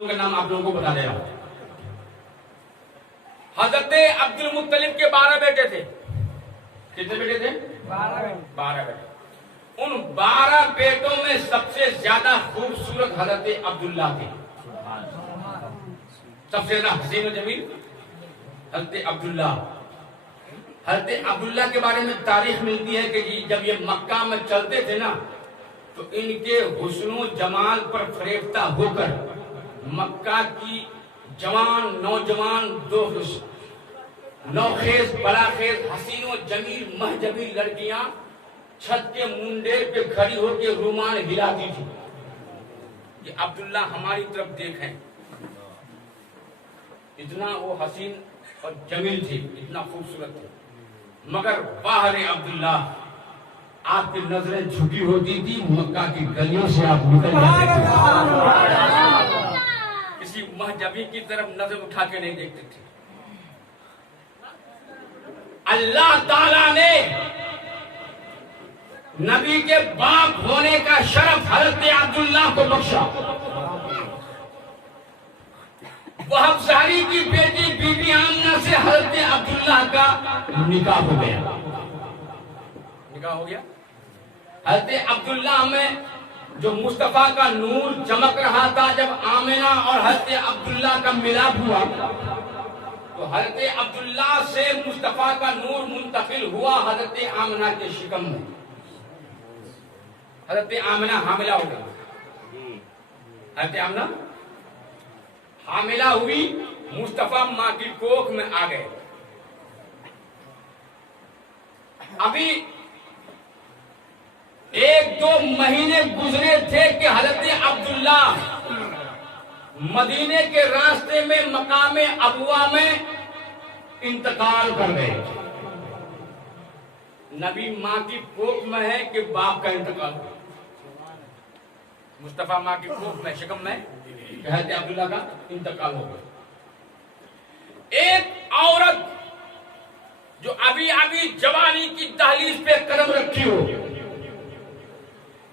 का नाम आप लोगों को बता दे रहा हूं। हजरत अब्दुल मुत्तलिब के 12 बेटे थे। कितने बेटे थे? 12 बेटे। उन 12 बेटों में सबसे ज्यादा खूबसूरत हजरत अब्दुल्ला थे। सबसे ज्यादा हसीन और जमील हजरत अब्दुल्ला। हजरत अब्दुल्ला के बारे में तारीख मिलती है कि जब ये मक्का में चलते थे ना, तो इनके हुस्नो जमाल पर फरेफ्ता होकर मक्का की जवान नौजवान दो नौखेज बलाखेज हसीनो जमील महजबी लड़कियां छत के मुंडे पे खड़ी होकर रुमाल हिलाती थी कि अब्दुल्ला हमारी तरफ देखें। इतना वो हसीन और जमील थे, इतना खूबसूरत थे। मगर बाहर अब्दुल्ला आपकी नजरें झुकी होती थी, मक्का की गलियों से आप निकल जाते थे, किसी महजबी की तरफ नजर उठा के नहीं देखते थे। अल्लाह ताला ने नबी के बाप होने का शरफ हजरत अब्दुल्ला को बख्शा। वहब ज़हरी की बेटी बीबी आमना से हजरत अब्दुल्ला का निकाह हो गया। निकाह हो गया। हजरत अब्दुल्ला में जो मुस्तफा का नूर चमक रहा था, जब आमिना और हजरत अब्दुल्ला का मिलाप हुआ तो हजरत अब्दुल्ला से मुस्तफा का नूर मुंतकिल हुआ हजरत आमिना के शिकम में। हजरत आमिना हामिला हो गई। हजरत आमिना हामिला हुई, मुस्तफा मां की कोख में आ गए। अभी 1-2 महीने गुजरे थे कि हजरत अब्दुल्ला मदीने के रास्ते में मकामे अबुआ में इंतकाल कर गए। नबी मां की कोख में है कि बाप का इंतकाल हुआ। मुस्तफा मां की कोख में शिकम में हजरत अब्दुल्ला का इंतकाल हो गया। एक औरत जो अभी अभी जवानी की दहलीज पे कदम रखी हो,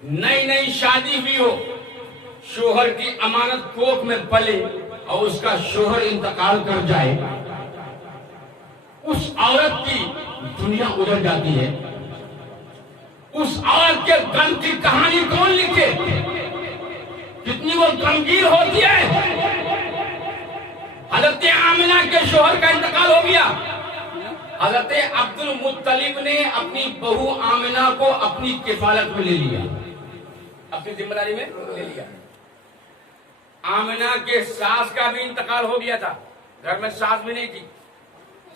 नई नई शादी हुई हो, शोहर की अमानत कोख में पले और उसका शोहर इंतकाल कर जाए, उस औरत की दुनिया उजड़ जाती है। उस औरत के गम की कहानी कौन लिखे, कितनी वो गमगीन होती है। हजरत आमिना के शोहर का इंतकाल हो गया। हजरत अब्दुल मुत्तलिब ने अपनी बहू आमिना को अपनी किफालत में ले लिया, अपनी जिम्मेदारी में ले लिया। आमिना के सास का भी इंतकाल हो गया था। घर में सास भी नहीं थी,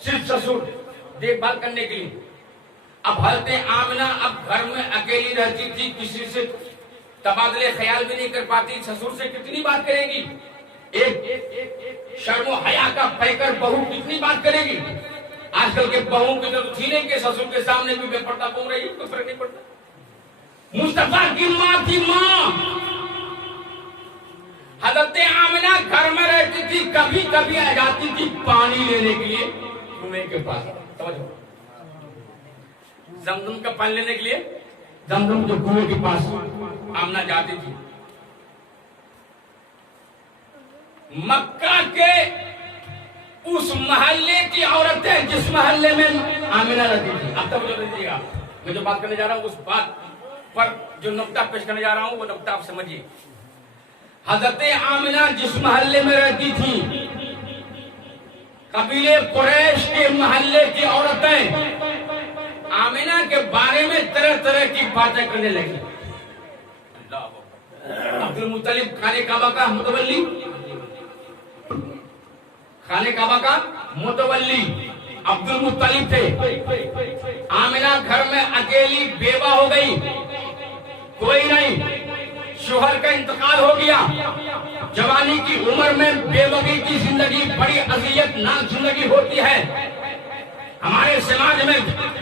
सिर्फ ससुर देखभाल करने के लिए। अब हजरत आमिना अब घर में अकेली रहती थी, किसी से तबादले ख्याल भी नहीं कर पाती। ससुर से कितनी बात करेगी, एक शर्मो हया का पैकर बहू कितनी बात करेगी। आजकल के बहू की तो थी नहीं कि ससुर के सामने भी बेपर्दा बोल रही, कोई फर्क नहीं पड़ता। मुस्तफा की माँ थी, माँ हजरत आमिना घर में रहती थी, कभी कभी आ जाती थी पानी लेने के लिए कुएं के पास। समझो, जमजम का पानी लेने के लिए जमजम के कुएं के पास आमिना जाती थी। मक्का के उस मोहल्ले की औरतें जिस मोहल्ले में आमिना रहती थी, अब तक दीजिएगा, मैं जो बात करने जा रहा हूं उस बात पर जो नुक्ता पेश करने जा रहा हूं वो नुक्ता आप समझिए। हजरत आमिना जिस मोहल्ले में रहती थी, कबीले कुरैश के मोहल्ले की औरतें आमिना के बारे में तरह तरह की बातें करने लगी। अब्दुल मुत्तलिब खाने काबा का मुतवल्ली, खाने काबा का मुतवल्ली अब्दुल मुत्तलिब थे। आमिना घर में अकेली बेवा हो गई, कोई नहीं, शोहर का इंतकाल हो गया। जवानी की उम्र में बेवगी की जिंदगी बड़ी अज़ियतनाक जिंदगी होती है। हमारे समाज में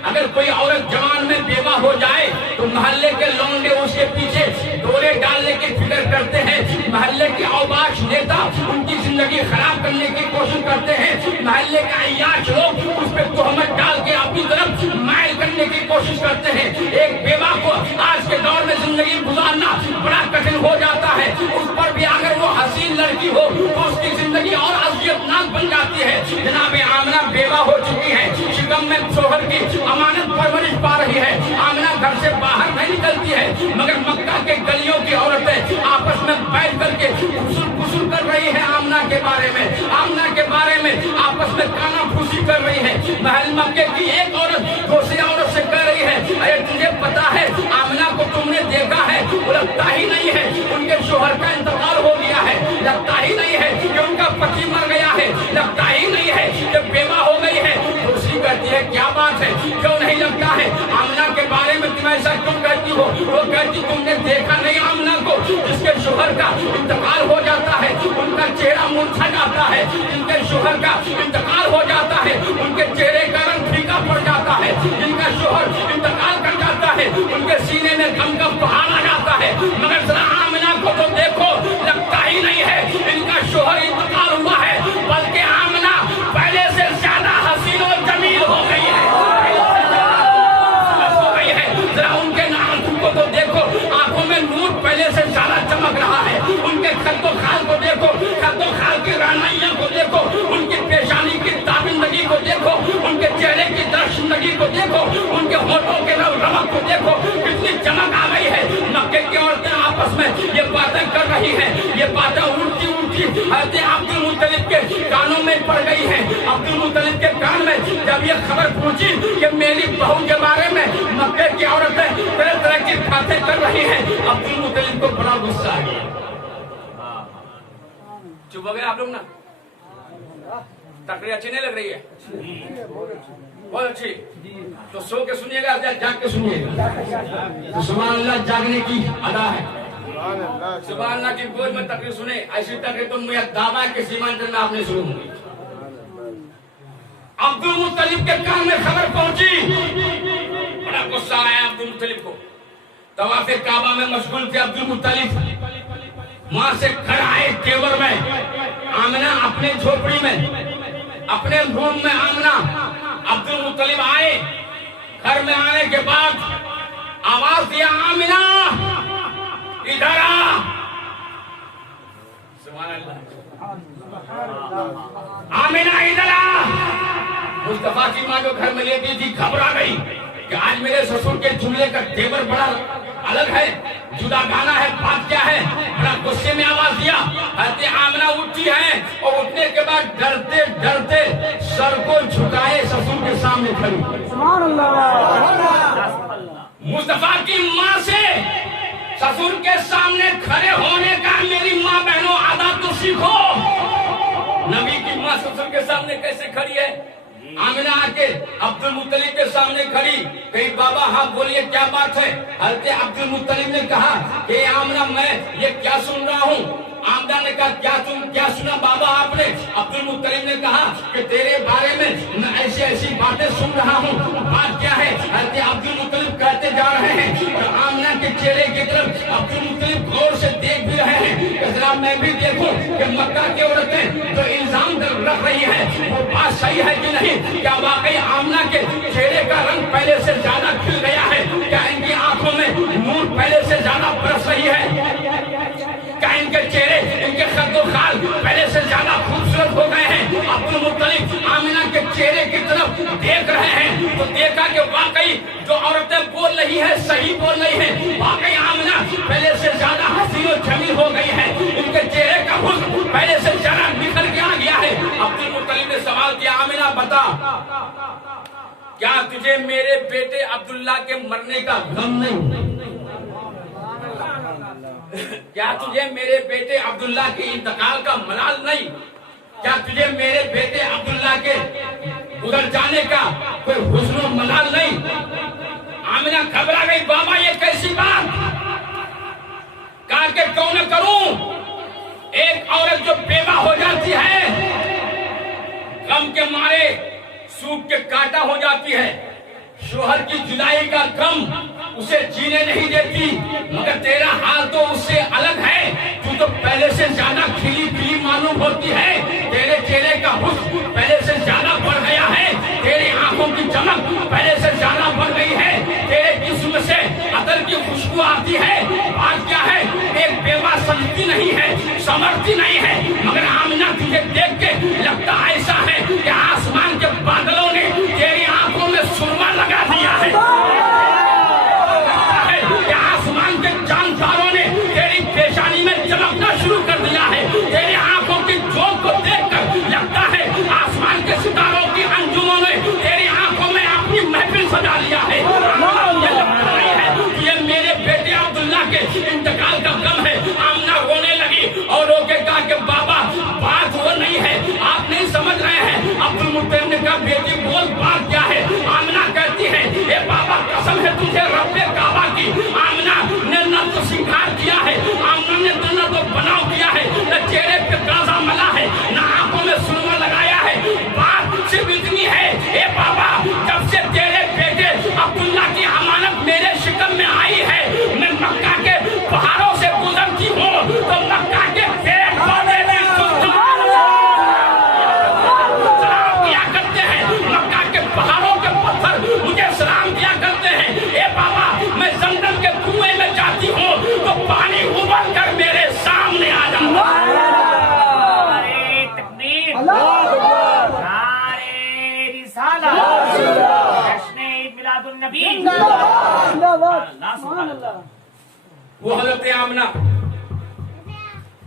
अगर कोई औरत जवान में बेवा हो जाए तो मोहल्ले के लौंडे उसके पीछे डोरे डालने की फिक्र करते हैं। मोहल्ले के औबाश नेता उनकी जिंदगी खराब करने की कोशिश करते हैं। मोहल्ले के अय्याश लोग उस पर तोहमत डाल के अपनी तरफ माइल करने की कोशिश करते हैं। एक बेवा को आज के दौर में जिंदगी गुजारना बड़ा कठिन हो जाता है। उस पर भी अगर वो हसीन लड़की हो तो उसकी जिंदगी और अज़ियतनाक बन जाती है। जनाब आमिना बेवा हो चुकी है, शिकम में शोहर की अमानत परवरिश पा रही है। आमिना घर से बाहर नहीं निकलती है, मगर मक्का के गलियों की औरतें आपस में बैठ करके गुसल कर रही है आमिना के बारे में, आमिना के बारे में आपस में काना फूसी कर रही है। महल मक्के की एक औरत दूसरी औरत से कह रही है, अरे तुझे पता है आमिना को तुमने देखा है? वो लगता ही नहीं है उनके शोहर का इंतकाल हो गया है, लगता ही नहीं है कि उनका पति मर गया है, लगता ही नहीं है कि बेवा हो गई है। दूसरी कहती है, क्या बात है, क्यों नहीं लगता है? आमिना के बारे में तुम ऐसा क्यों कहती हो? वो कहती, तुमने देखा नहीं आमिना को जिसके शोहर का इंतकाल हो जाता है, उनका चेहरा मुरझा जाता है। जिनके शोहर का इंतकाल हो जाता है उनके चेहरे का रंग फीका पड़ जाता है। जिनका शोहर इंतकाल कर जाता है उनके सीने में गम का पहाड़ आ जाता है। मगर जरा आमिना को तो देखो, लगता ही नहीं है इनका शोहर इंतकाल हुआ है, बल्कि आमिना पहले से ज्यादा हसीन और जमील हो गई है, जरा उनके नाखून को तो देखो, आंखों में नूर पहले से ज्यादा चमक रहा है। उनके खद्दो खाल को देखो, खद्दो खाल की रानाइयां को देखो, उनकी पेशानी की ताबिंदगी को देखो, उनके चेहरे की दर्शनगी को देखो, उनके होठों के रमक को देखो, कितनी चमक आ गई है। मक्के की औरतें आपस में ये बातें कर रही हैं, ये बातें उल्टी उल्टी हज़रत अब्दुल मुत्तलिब के कानों में पड़ गई हैं। अब्दुल मुत्तलिब के कान में जब ये खबर पहुंची कि मेरी बहू के बारे में मक्के की औरतें तरह तरह की बातें कर रही हैं, अब्दुल मुत्तलिब को बड़ा गुस्सा आ गया। चुप हो गए आप लोग ना? तकरीर अच्छी नहीं लग रही है? बहुत अच्छी। तो सो के सुनिएगा, जाग के सुनिएगा। तो सुभान अल्लाह जागने की अदा है। सुभान अल्लाह की गोद में तकरीर सुने, ऐसी तकरीर तो मुझे दावा के सीमांचल में आपने शुरू होंगी। अब्दुल मुत्तलिब के कान में खबर पहुंची, बड़ा गुस्सा आया अब्दुल मुत्तलिब को। तवाफ़े काबा में मशगूल थे अब्दुल मुत्तलिब, वहां से घर आए तेवर में। आमिना अपने झोपड़ी में, अपने रूम में आमिना, अब्दुल मुत्तलिब आए। घर में आने के बाद आवाज दिया, आमिना इधर आ। सुभान अल्लाह, आमिना इधर आ। मुस्तफा की मां जो घर में लेती थी घबरा गई कि आज मेरे ससुर के चूल्हे का तेवर बड़ा अलग है, जुदा गाना है, बात क्या है? बड़ा गुस्से में आवाज दिया। हज़रत आमिना उठी है और उठने के बाद डरते डरते सर को झुकाए ससुर के सामने खड़ी। सुभान अल्लाह। मुस्तफा की मां से ससुर के सामने खड़े होने का मेरी मां बहनों आदत तो सीखो। नबी की मां ससुर के सामने कैसे खड़ी है? आमिना आके अब्दुल मुत्तलिब के सामने खड़ी, कही बाबा हाँ बोलिए क्या बात है? हज़रत अब्दुल मुत्तलिब ने कहा कि आमिना मैं ये क्या सुन रहा हूँ? आमिना ने कहा क्या सुना बाबा आपने? अब्दुल मुत्तलिब ने कहा कि तेरे बारे में मैं ऐसी ऐसी बातें सुन रहा हूँ। बात क्या है? हज़रत अब्दुल मुत्तलिब कहते जा रहे हैं और आमिना के चेहरे की तरफ अब्दुल मुत्तलिब गौर से देख भी रहे हैं। जरा मैं भी देखूं कि मक्का की औरतें जो इल्जाम रख रही है वो बात सही है कि नहीं? क्या वाकई आमिना के चेहरे का रंग पहले से ज्यादा खिल गया है? क्या इनकी आंखों में नूर पहले से ज्यादा बरस रही है? क्या इनके चेहरे, इनके खद्दो खाल पहले से ज्यादा खूबसूरत हो गए हैं? अब्दुल मुत्तलिब आमिना के चेहरे की तरफ देख रहे हैं तो देखा कि वाकई जो औरतें बोल रही है सही बोल रही है। वाकई आमिना पहले से ज्यादा हसीन और जमील हो गई है, इनके चेहरे का हुस्न पहले से ज्यादा निखर के आ गया है। अब्दुल मुत्तलिब ने सवाल किया, आमिना बता, क्या तुझे मेरे बेटे अब्दुल्ला के मरने का गम नहीं? क्या तुझे मेरे बेटे अब्दुल्ला के इंतकाल का मलाल नहीं? क्या तुझे मेरे बेटे अब्दुल्ला के गुजर जाने का कोई हुस्न मलाल नहीं? आमिना घबरा गई, बाबा ये कैसी बात? कहा कि क्यों न करूं? एक औरत जो बेवा हो जाती है, गम के मारे सूख के कांटा हो जाती है, शोहर की जुदाई का गम उसे जीने नहीं देती, मगर तेरा हाल तो उससे अलग है। तू तो पहले से ज्यादा खिली खिली मालूम होती है, तेरे चेहरे का हुस्न पहले से ज्यादा बढ़ गया है, तेरी आंखों की चमक पहले से ज्यादा बढ़ गई है, तेरे जिस्म से अतर की खुशबू आती है, समर्थी नहीं है, मगर आमिना तुझे देख के लगता ऐसा है कि आसमान के बादलों ने तेरी आंखों में सुरमा लगा दिया है, कि आसमान के जानकारों ने तेरी पेशानी में चमकना शुरू कर दिया है। तेरी आंखों की जोत को देखकर लगता है आसमान के सितारों की अंजुमों ने तेरी आंखों में अपनी महफिल सजा लिया है। ये मेरे बेटे अब्दुल्ला के इंतकाल का गम है। आमना रोने लगी और रोके कहा कि बाबा बात वो नहीं है, आप नहीं समझ रहे हैं। अब्दुल मुत्तलिब ने कहा बेटी बोल बात क्या है। आमना कहती है ए बाबा कसम है तुझे रब्बे काबा की, आमना ने न तो श्रृंगार किया है, आमना ने न तो बनाव किया है, न चेहरे पे गाजा मला है, न आंखों में सुरमा लगाया है। बात सिर्फ इतनी है ए बाबा जब से तेरे बेटे अब्दुल्ला की अमानत मेरे शिकम में आई है, मैं मक्का के पहाड़ों से गुजरती हूँ तो मक्का के पेड़ पौधे में सलाम किया करते हैं, मक्का के पहाड़ों के पत्थर मुझे सलाम किया करते हैं। ए बाबा मैं जमजम के कुएं में जाती हूँ तो पानी उबल कर मेरे सामने आ जाता है। नारे तकबीर, नारे रिसाला, जश्न ईद मिलादुन नबी। वो हज़रत आमना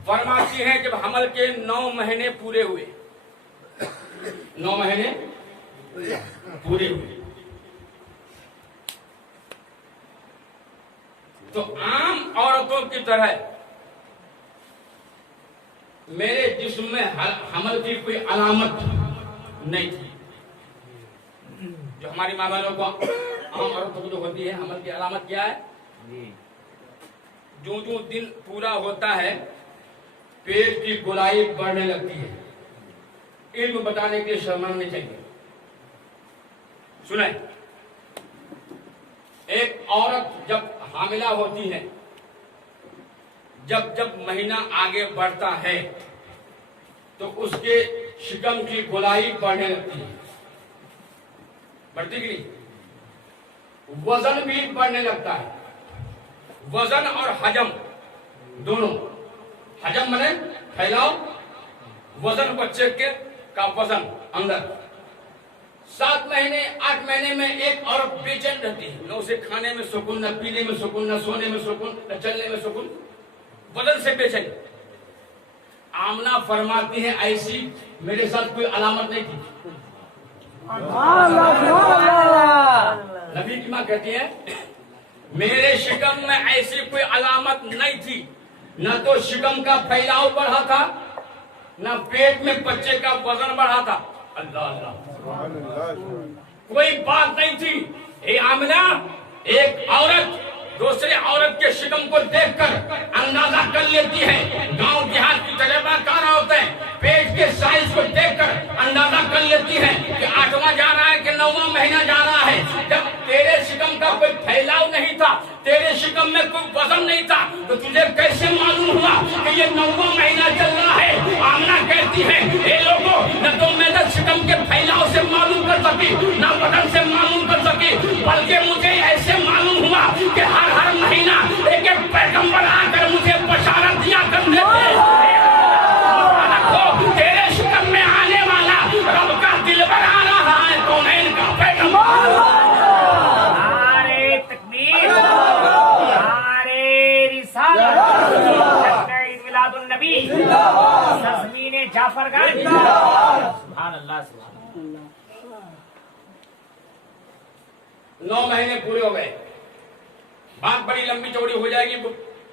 फरमाती हैं जब हमल के 9 महीने पूरे हुए, 9 महीने पूरे हुए तो आम औरतों की तरह मेरे जिस्म में हमल की कोई अलामत नहीं थी। जो हमारी माँ बहनों को आम औरतों को जो होती है हमल की अलामत क्या है, जो जो दिन पूरा होता है पेट की गोलाई बढ़ने लगती है। इल्म बताने के लिए शर्माना नहीं चाहिए। सुने, एक औरत जब हामिला होती है, जब जब महीना आगे बढ़ता है तो उसके शिकम की गोलाई बढ़ने लगती है, बढ़ती कि नहीं, वजन भी बढ़ने लगता है। वजन और हजम दोनों, हजम माने फैलाव, वजन बच्चे के का वजन अंदर। 7 महीने 8 महीने में एक औरत बेचैन रहती है, न उसे खाने में सुकून, न पीने में सुकून, न सोने में सुकून, न चलने में सुकून, वजन से बेचैन। आमना फरमाती है ऐसी मेरे साथ कोई अलामत नहीं थी। नबी की मां कहती है मेरे शिकम में ऐसी कोई अलामत नहीं थी, न तो शिकम का फैलाव बढ़ा था, न पेट में बच्चे का वजन बढ़ा था। अल्लाह अल्लाह, कोई बात नहीं थी। ए आमिना, एक औरत दूसरे औरत के शिकम को देखकर अंदाजा कर लेती है। गांव देहात की तजर्बाकार होते हैं, पेट के साइज को देखकर अंदाजा कर लेती है कि 8वां जा रहा है कि 9वां महीना जा रहा है। जब तेरे शिकम का कोई फैलाव नहीं था, तेरे शिकम में कोई वजन नहीं था, तो तुझे कैसे मालूम हुआ कि ये 9वां महीना चल रहा है। आमना कहती है ये लोगों न तो मैं शिकम के फैलाव से मालूम कर सकी, न वजन से मालूम कर सकी, बल्कि मुझे ऐसे मालूम हुआ कि हर महीना एक एक पैगंबर आकर मुझे बशारत दिया करते थे। तेरे शिकम में आने वाला रब का दिलबर आ रहा है, कौनैन का पैगंबर। नारे तकबीर, नारे रिसालत, जश्न ईद मिलादुन नबी, तज़मीन जाफरगंज। सुभान अल्लाह, सुभान अल्लाह। 9 महीने पूरे हो गए, बात बड़ी लंबी चौड़ी हो जाएगी,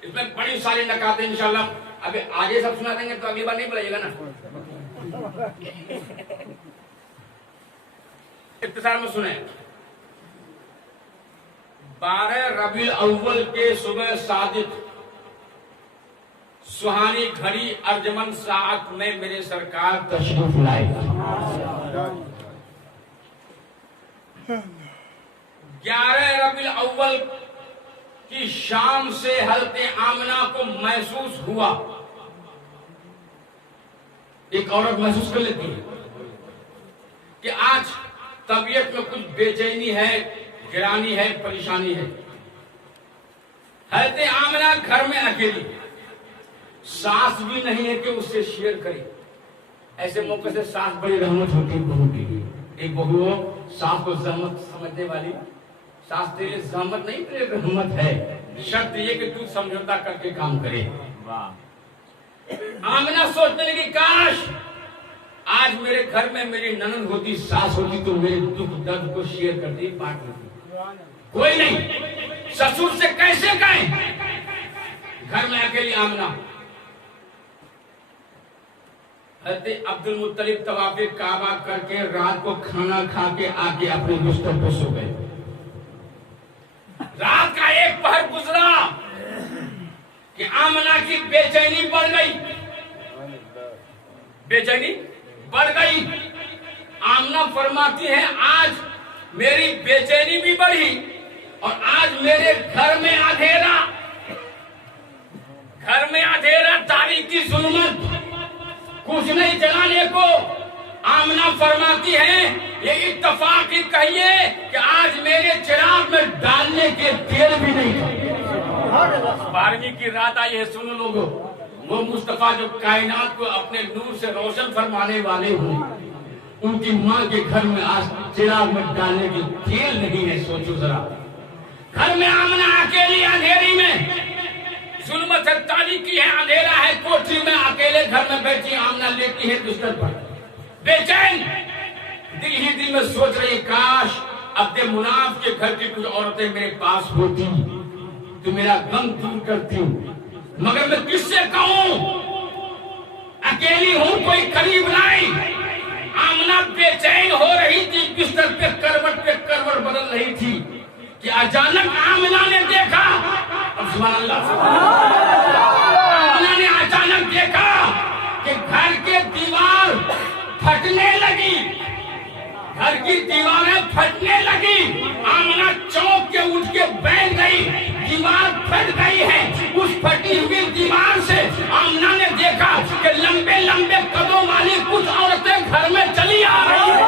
इसमें बड़ी सारी नकातें इंशाल्लाह अभी आगे सब सुना देंगे, तो अगली बार नहीं बुलाइएगा ना। इख्तिसार में सुने, 12 रबीउल अव्वल के सुबह सादिक सुहानी घड़ी अर्जमन सात में मेरे सरकार तशरीफ लाएगा। 11 रबीउल अव्वल की शाम से हज़रत आमिना को महसूस हुआ, एक औरत महसूस कर लेती है कि आज तबीयत में कुछ बेचैनी है, गिरानी है, परेशानी है। हज़रत आमिना घर में अकेली, सास भी नहीं है कि उससे शेयर करे। ऐसे मौके से सास बड़ी रहमत होती है बहू के लिए। एक बहू सास को जहमत समझने वाली, सास तेरे जहमत नहीं तेरे रहमत है, शर्त ये कि तू समझौता करके काम करे। आमिना सोचने लगी काश आज मेरे घर में मेरी ननद होती, सास होती तो मेरे दुख दर्द को शेयर करती, बांट लेती। कोई नहीं, ससुर से कैसे कहें? घर में अकेली आमिना। हज़रत अब्दुल मुत्तलिब तवाफ़े काबा करके रात को खाना खा के आके अपने बिस्तर पे सो गए। रात का एक पहर गुजरा कि आमिना की बेचैनी बढ़ गई, बेचैनी बढ़ गई। आमिना फरमाती है आज मेरी बेचैनी भी बढ़ी और आज मेरे घर में अंधेरा, तारीकी जुल्मत, कुछ नहीं जलाने को। आमिना फरमाती है ये इत्तफाक ही कहिए कि आज मेरे चिराग में डालने के तेल भी नहीं था। 12वीं की रात आई है, सुनो लोगों, वो मुस्तफा जो कायनात को अपने नूर से रोशन फरमाने वाले हों, उनकी माँ के घर में आज चिराग में डालने के तेल नहीं है। सोचो जरा, घर में आमिना अकेली अंधेरी में, जुल्मत है, तारीकी है, अंधेरा है, कोठरी में अकेले घर में बैठी आमिना लेटी है बिस्तर पर, बेचैन, दिल ही दिल में सोच रही काश अब्दे मुनाफ के घर की कुछ औरतें मेरे पास होती तो मेरा गम दूर करती, मगर मैं किससे कहूं? अकेली हूं, कोई करीब नहीं। आमिना बेचैन हो रही थी, बिस्तर पे करवट बदल रही थी कि अचानक आमिना ने देखा, अब सुभान अल्लाह, आमिना ने अचानक देखा कि घर के दीवार फटने लगी, घर की दीवारें फटने लगी। आमिना चौंक के उठ के बैठ गई, दीवार फट गई है। उस फटी हुई दीवार से आमिना ने देखा कि लंबे लंबे कदमों वाली कुछ औरतें घर में चली आ रही है।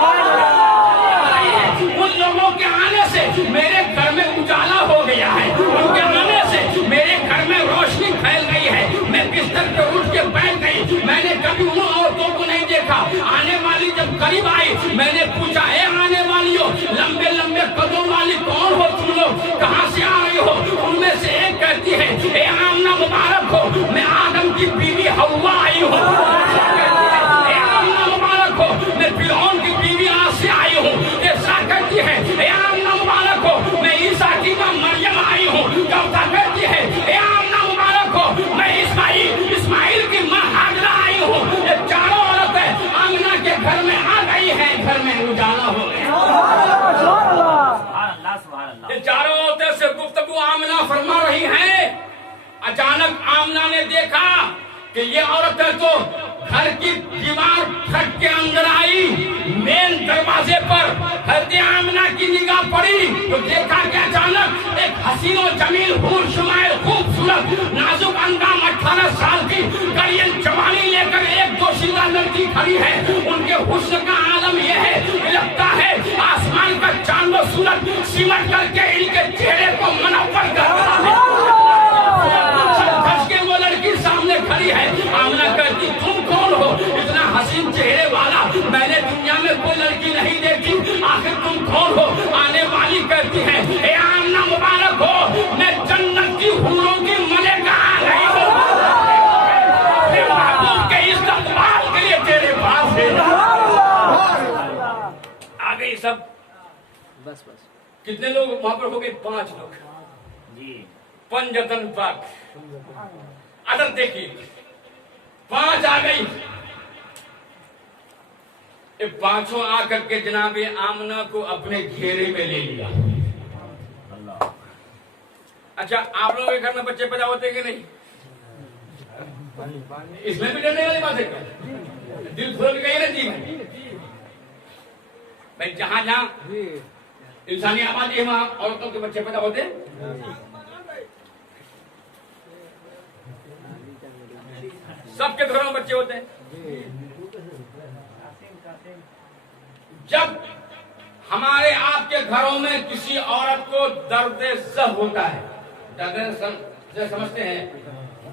उन लोगों के आने से मेरे घर में उजाला हो गया है, उनके आने से मेरे घर में रोशनी फैल गई है। मैं बिस्तर पे उठ के बैठ गई। मैंने कभी उन औरतों को नहीं देखा। आने वाली जब करीब आई, मैंने पूछा, ए आने वाली हो, लंबे लंबे कदमों वाली कौन हो तुम लोग, कहाँ से आ रही हो? उनमें से एक कहती है, ए आमिना मुबारक हो, मैं आदम की बीवी हव्वा आई हूँ। ए आमिना मुबारक हो, मैं फिरौन की बीवी आसिया आई हूँ। ऐसा कहती है, ए आमिना मुबारक हो, मैं ईसा की मां मरियम आई हूँ। चौथा कहती है, ए आमिना मुबारक हो, मैं इस्माइल की मां हाजरा आई हूँ। ये चारों औरतें आमिना के घर में आ गई है, घर में उजाला हो गया। ये चारों औरतें से गुफ्तगू आमिना फरमा रही हैं। अचानक आमिना ने देखा कि ये औरतें तो घर की दीवार फट के अंदर आई, मेन दरवाजे पर हज़रत आमिना की निगाह पड़ी तो देखा कि अचानक एक हसीन और जमील हूर शुमाइल खूबसूरत नाजुक अंदाम 18 साल की करियन जवानी लेकर एक दोशीला लड़की खड़ी है। उनके हुस्न का आलम यह है कि लगता है आसमान का चांद और सूरज सिमट करके इनके चेहरे को मनव्वर कर रहा है। वो लड़की सामने खड़ी है। आमिना कहती, तुम कौन हो? इतना हसीन चेहरे वाला मैंने दुनिया में कोई लड़की नहीं देखी, आखिर तुम कौन हो? आने वाली कहती है, ए आमिना मुबारक हो, मैं जन्नत की हूरों की मलिका आ गई हूँ। महबूब के इस्तकबाल के लिए तेरे पास है। आ गई सब, बस कितने लोग वहां पर हो गए? 5 लोग जी, पंजतन पाक। अदर देखिए, 5 आ गई। ये 5 आकर के जनाब आमिना को अपने घेरे में ले लिया। अच्छा, आप लोगों के घर में बच्चे पैदा होते कि नहीं? इसमें भी डरने वाली बात है क्या? दिल खोल के ना जी भाई, जहां जहां इंसानी आबादी है वहां औरतों के बच्चे पैदा होते हैं। सबके घरों में बच्चे होते हैं। जब हमारे आपके घरों में किसी औरत को दर्द ज़ह होता है, दर्द समझते हैं,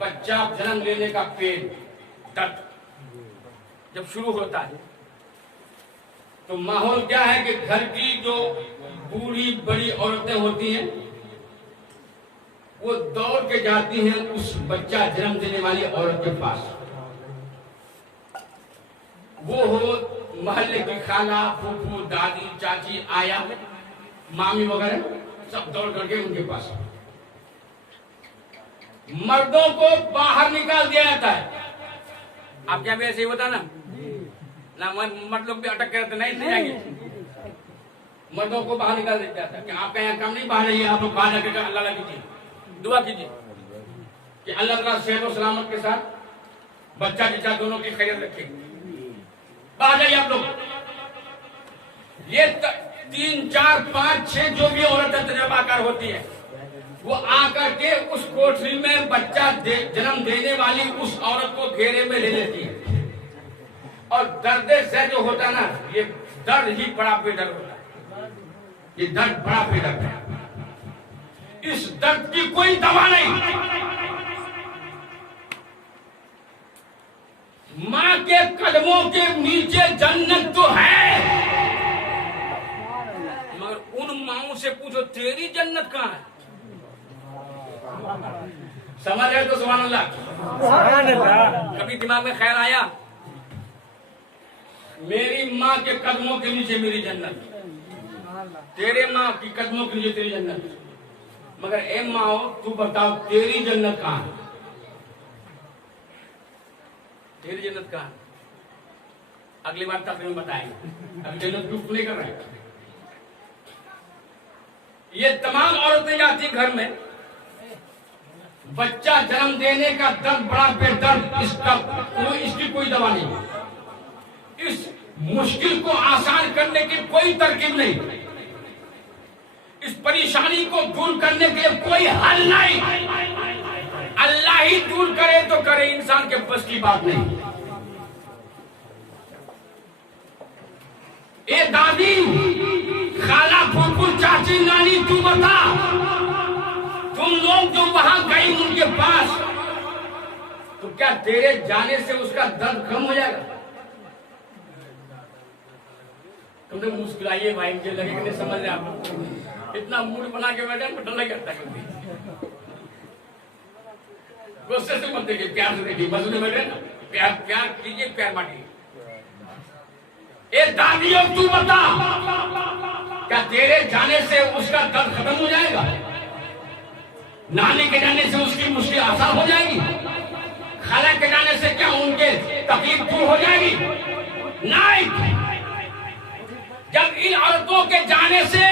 बच्चा जन्म लेने का पेन दर्द जब शुरू होता है तो माहौल क्या है कि घर की जो बूढ़ी बड़ी औरतें होती हैं वो दौड़ के जाती हैं उस बच्चा जन्म देने वाली औरत के पास। वो हो मोहल्ले की खाला, फूफू, दादी, चाची, आया, मामी वगैरह, सब दौड़ करके उनके पास। मर्दों को बाहर निकाल दिया जाता है। आप क्या भी ऐसे ही होता ना मर्द लोग भी अटक कर नहीं जाएंगे। मर्दों को बाहर निकाल दिया जाता है कि आपका यहाँ काम नहीं, बाहर रहिए, आप लोग बाहर जाकर अल्लाह कीजिए, दुआ कीजिए कि अल्लाह ताला सेहत और सलामत के साथ बच्चा जिचा दोनों की खैरियत रखे। बाहर जाइए आप लोग। ये 3, 4, 5, 6 जो भी औरतें तजर्बाकार होती है वो आकर के उस कोठरी में बच्चा जन्म देने वाली उस औरत को घेरे में ले लेती है। और दर्द से जो होता है ना, ये दर्द ही बड़ा बेदर्द होता है। ये दर्द बड़ा बेदर्द है। इस दर्द की कोई दवा नहीं। मां के कदमों के नीचे जन्नत तो है, मगर उन माओं से पूछो तेरी जन्नत कहां है। समझ रहे तो सुभान अल्लाह। कभी दिमाग में ख्याल आया मेरी माँ के कदमों के नीचे मेरी जन्नत, तेरे माँ की कदमों के नीचे तेरी जन्नत, मगर ए माँ तू बताओ तेरी जन्नत कहां है। तेरी जन्नत कहां है? अगली बार तक में बताएंगे, अभी जन्नत प्रूफ नहीं कर रहे। ये तमाम औरतें जाती घर में, बच्चा जन्म देने का दर्द बड़ा बेदर्द, इसकी कोई दवा नहीं। इस मुश्किल को आसान करने की कोई तरकीब नहीं, इस परेशानी को दूर करने के लिए कोई हल नहीं। अल्लाह ही दूर करे तो करे, इंसान के बस की बात नहीं। ए दादी, खाला, फूफू, चाची, नानी, तू बता, तुम लोग जो वहां गई उनके पास, तो क्या तेरे जाने से उसका दर्द कम हो जाएगा? तुमने मुस्कुराइए भाई, मुझे लगे कि नहीं समझ रहे आप। इतना मूड बना के बैठे डर लग जाता है। गुस्से से मत देखिए, प्यार से देखिए, मजूद में बैठे ना, प्यार प्यार कीजिए, प्यार बांटिए। ए दादियों तू बता, क्या तेरे जाने से उसका दर्द खत्म हो जाएगा? नानी के जाने से उसकी मुश्किल आसान हो जाएगी? खाला के जाने से क्या उनके तकलीफ दूर हो जाएगी? नहीं। जब इन औरतों के जाने से